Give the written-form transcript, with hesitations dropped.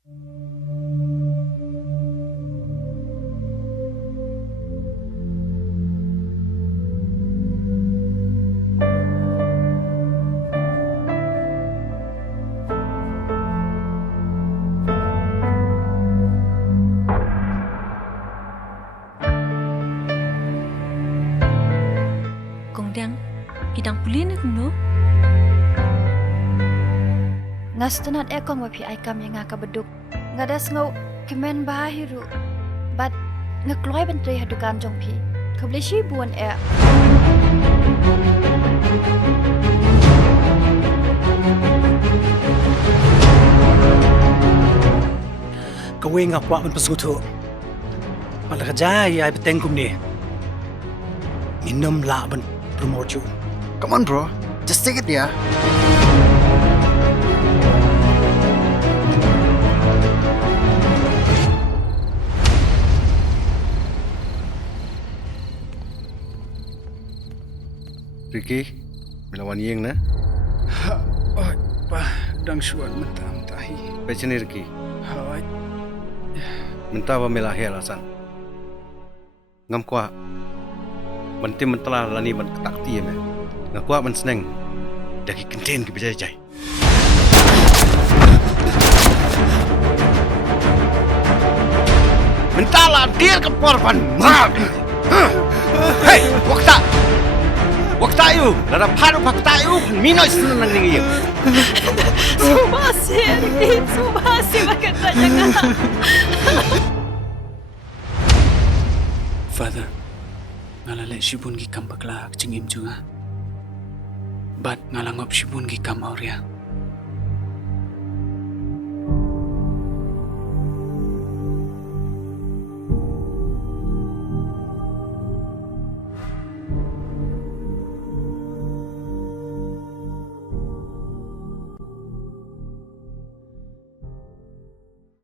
Kongdang, pidang pulin aku no. Ngastanat ekong wapi aikam yang ngaka beduk. Ngadas ngau kemen bahiru. Bat ngekloy bentri hadukan jong pi. Keblesi buan Kawin nga kwa man pasuto. Malakajay ay betengkum ni. Minum laban promote you. Come on, bro. Just take it, yeah. Ricky, melawan Yeng na? Oi, pa, dang suan mentam tahi. Pecah ni Ricky. Hai, Mentah apa melahi alasan. Ngam kuat. Banti mentlah lani ban ketakti ya. Ngam kuat ban seneng. Daki kenten ke berjaya. Mentahlah dia ke korban. Mak. Hei, waktu. Waktu itu, lara paru waktu itu minoi senang ni dia. Sumasi, sumasi makan raja ka. Father, ngalale shibun gi kam bakla cingim junga. Bat ngalangop shibun gi kam auria.